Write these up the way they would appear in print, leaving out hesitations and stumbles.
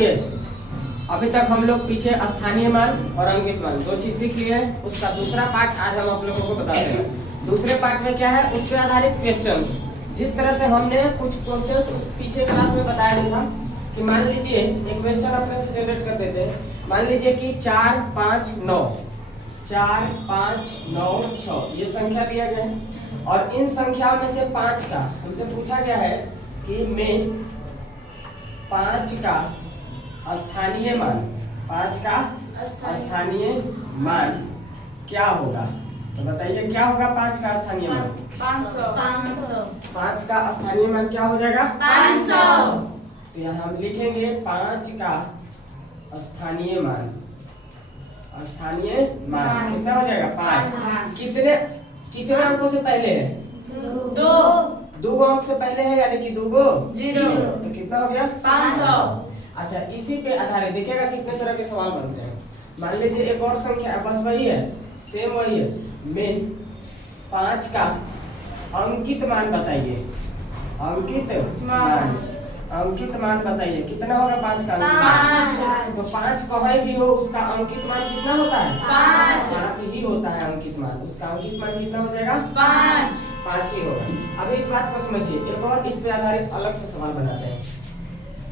देखिए अभी तक हम लोग पीछे स्थानीय मान और अंकित मान दो चीज सीख लिए हैं। उसका दूसरा पार्ट आज हम आप लोगों को बताते हैं। दूसरे पार्ट में क्या है, उस पर आधारित क्वेश्चंस। जिस तरह से हमने कुछ क्वेश्चंस उस पीछे क्लास में बताया था कि मान लीजिए एक क्वेश्चन अपने से जनरेट कर देते हैं। मान लीजिए कि 4 5 9 4 5 9 6 ये संख्या दिया गया है और इन संख्याओं में से 5 का हमसे पूछा गया है कि मैं 5 का स्थानीय मान 5 का स्थानीय मान क्या होगा। तो बताइए क्या होगा 5 का स्थानीय मान? 500। 5 का स्थानीय मान क्या हो जाएगा? 500। तो यहाँ हम लिखेंगे 5 का स्थानीय मान। स्थानीय मान कितना हो जाएगा? 5। कितने अंकों से पहले है? 2 अंक से पहले है, यानी कि 2 0। तो कितना हो गया? 500। अच्छा, इसी पे आधारित देखिएगा कितने तरह के सवाल बनते हैं। मान लीजिए एक और संख्या बस वही है, सेम वही है। मैं 5 का अंकित मान बताइए। अंकित मान बताइए कितना होगा 5 का? 5। तो 5 कहीं भी हो उसका अंकित मान कितना होता है? 5 ही होता है अंकित मान। उसका अंकित मान कितना हो जाएगा? 5 ही होगा। अब इस बात को समझिए, एक और इस पे आधारित अलग से सवाल बनाते हैं।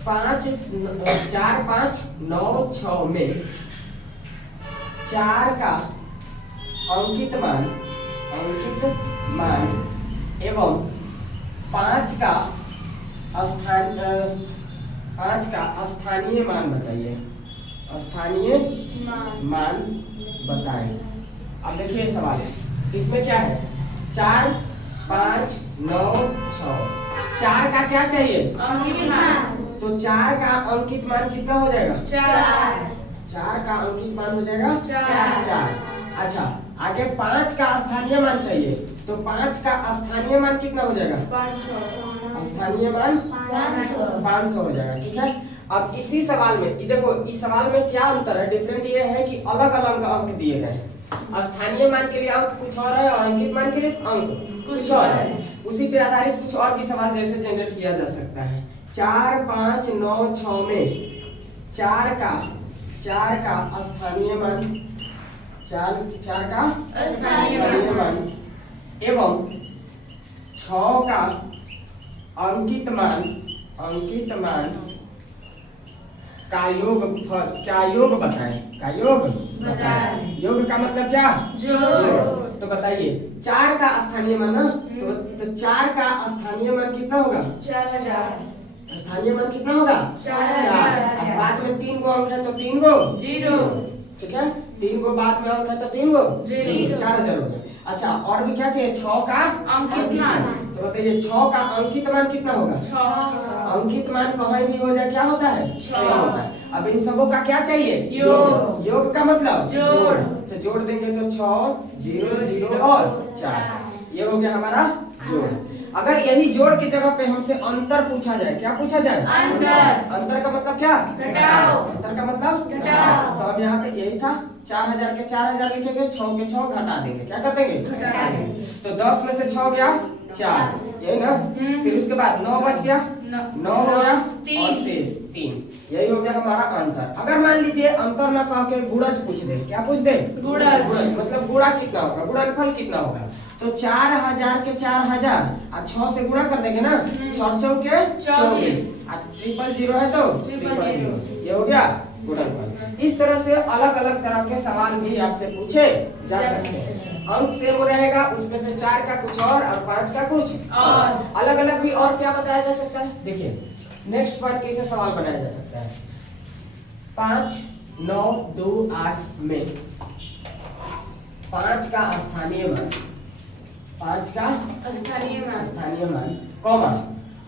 4 5 9 6 में 4 का अंकित मान एवं 5 का स्थानीय मान बताइए। स्थानीय मान बताएं। अब देखिए सवाल इसमें क्या है, 4 5 9 6 4 का क्या चाहिए? अंकित मान। तो 4 का अंकित मान कितना हो जाएगा? 4। 4 का अंकित मान हो जाएगा 4। अच्छा, आगे 5 का स्थानीय मान चाहिए। तो 5 का स्थानीय मान कितना हो जाएगा? 500। स्थानीय मान 500 हो जाएगा। ठीक है, अब इसी सवाल में देखो, इस सवाल में क्या अंतर है, डिफरेंट ये है कि अलग अलग अंक दिए गए हैं। स्थानीय मान के लिए अंक कुछ और है और अंकित मान के लिए अंक कुछ और है। उसी पे आधारित कुछ और भी सवाल जैसे जनरेट किया जा सकता है। 4 5 9 6 में 4 का स्थानीय मान 4 का स्थानीय मान एवं 6 का अंकित मान का योग बताएं। योग का मतलब क्या? जोड़। तो बताइए 4 का स्थानीय मान ना, तो 4 का स्थानीय मान कितना होगा? 4000। स्थानीय मान कितना होगा? 4। अब बाद में 3 गो अंक है तो 3 गो 0। ठीक है, 3 गो बाद में अंक है तो 3 गो 0। 4000 हो गया। अच्छा, और भी क्या चाहिए? 6 का अंकित मान। तो बताइए 6 का अंकित मान कितना होगा? 6। अंकित मान कहीं भी हो जाए क्या होता है? 6 होता है। अब इन सबों का क्या चाहिए? योग का मतलब जोड़। तो जोड़ देंगे तो 6 0 0 और 4, ये हो गया हमारा जोड़। अगर यही जोड़ की जगह पे हमसे अंतर पूछा जाए, क्या पूछा जाए? अंतर का मतलब क्या? घटाओ। अंतर का मतलब घटाओ। तो अब यहाँ पे यही था, 4000 के 4000 लिखेंगे, 6 के 6 घटा देंगे। क्या कर देंगे? घटा देंगे। तो 10 में से 6 गया 4, यही ना। फिर उसके बाद 9 बच गया, 9 हो गया और शेष 3, यही हो गया हमारा अंतर। अगर मान लीजिए अंतर ना कह के गुणज पूछ दे, क्या पूछ दे? गुणज। मतलब गुणा कितना होगा, गुणनफल कितना होगा। तो 4000 के 4000 और 6 से गुणा कर देंगे ना, 6 चौके 24 और 000 है तो 000, ये हो गया गुणनफल। इस तरह से अलग अलग तरह के सवाल भी आपसे पूछे जा सकते हैं। अंक सेम रहेगा, उसमें से 4 का कुछ और 5 का कुछ और। अलग अलग भी और क्या बताया जा सकता है, देखिए नेक्स्ट पार्ट कैसे सवाल बनाया जा सकता है। 5 9 2 8 में 5 का स्थानीय मान, 5 का स्थानीय मान कॉमा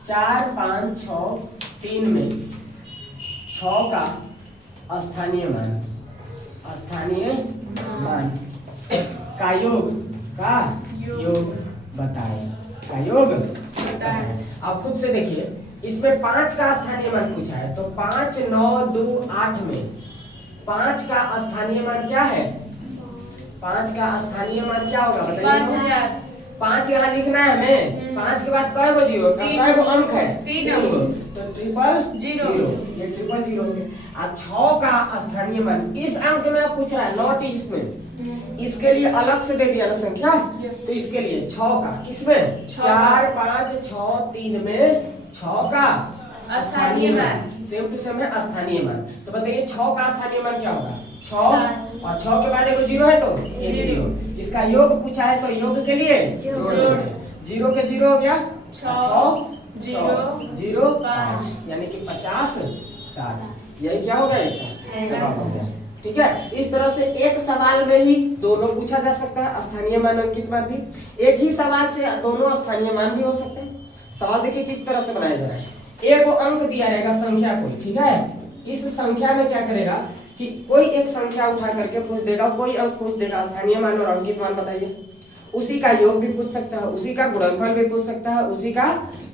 4 5 6 3 में 6 का स्थानीय मान का योग बताएं। का योग बताएं। आप खुद से देखिए, इसमें 5 का स्थानीय मान पूछा है, तो 5 9 2 8 में 5 का स्थानीय मान क्या है? 5 का स्थानीय मान क्या होगा बताइए? 5000। 5 यहाँ लिखना है हमें। 5 के बाद कै गो जीरो, कै गो अंक है? 3 गो। तो ट्रिपल जीरो। ये ट्रिपल जीरो पे। अब 6 का स्थानीय मान इस अंक में आप पूछ रहा है, नॉट इसमें, इसके लिए अलग से दे दिया ना संख्या, तो इसके लिए 6 का किसमें 4 5 6 3 में 6 का स्थानीय मान। सेम टू सेम है स्थानीय मान। तो बताइए 6 का स्थानीय मान क्या होगा 6 और 6 के बाद एक जीरो है तो एक जीरो। इसका योग पूछा है तो योग के लिए जोड़ देंगे। जीरो के जीरो हो गया 6 0 5 यानी कि 50 60। यही क्या हो गया इसका जवाब हो गया। ठीक है, इस तरह से एक सवाल में ही दोनों पूछा जा सकता है, स्थानीय मान अंकित मान भी। एक ही सवाल से दोनों स्थानीय मान भी हो सकते हैं। सवाल देखिए किस तरह से बनाया जा रहा है। एक अंक दिया रहेगा संख्या कोई, ठीक है, इस संख्या में क्या करेगा कि कोई एक संख्या उठा करके पूछ देगा, कोई अंक पूछ देगा, स्थानीय मान और अंकित मान बताइए। उसी का योग भी पूछ सकता है, उसी का गुणनफल भी पूछ सकता है, उसी का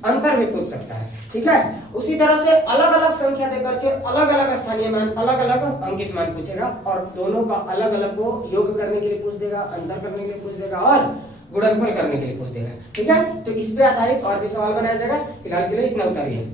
अंतर भी पूछ सकता है। ठीक है, उसी तरह से अलग अलग संख्या देकर के अलग अलग स्थानीय मान अलग अलग अंकित मान पूछेगा और दोनों का अलग अलग को योग करने के लिए पूछ देगा, अंतर करने के लिए पूछ देगा और गुणनफल करने के लिए पूछ देगा। ठीक है, तो इस पे आधारित और भी सवाल बनाया जाएगा। फिलहाल के लिए इतना उतारिए।